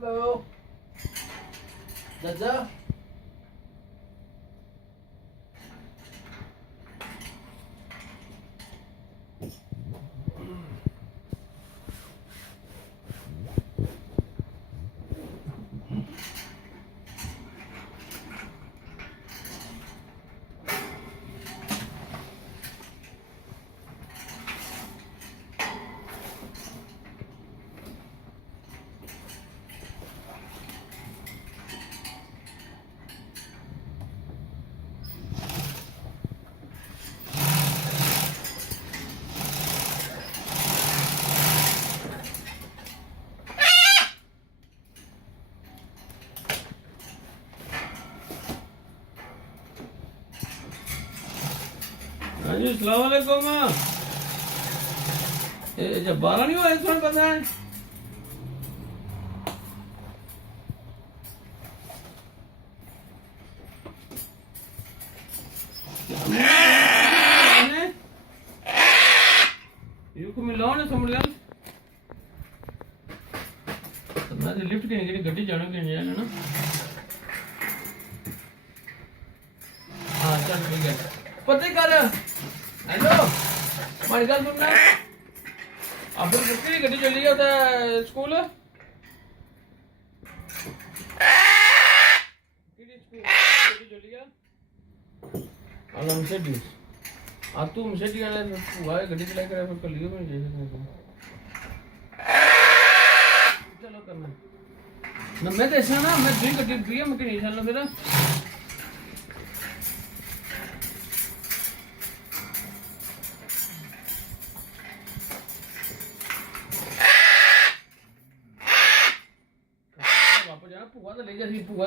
Hello. Dada. हाँ जी अस्सलाम वालेकुम। ये जब 12 नहीं हुआ इस वक्त पता है you come alone or somebody else? मैं तो लिफ्ट के नहीं गड्डी जाना के नहीं है ना। हाँ चल ठीक है पता कर हेलो हमारी गल सुनना अब कितनी गड्डी चली गया था स्कूल चली गया मर्सिडीज अब तू मर्सिडीज हुआ गड्डी चला कर फिर कर लियो मैं चलो करना ना मैं तो ऐसा ना मैं दूसरी गड्डी दी मैं नहीं चलना मेरा वापस जाना भूआ तो ले जा भूआ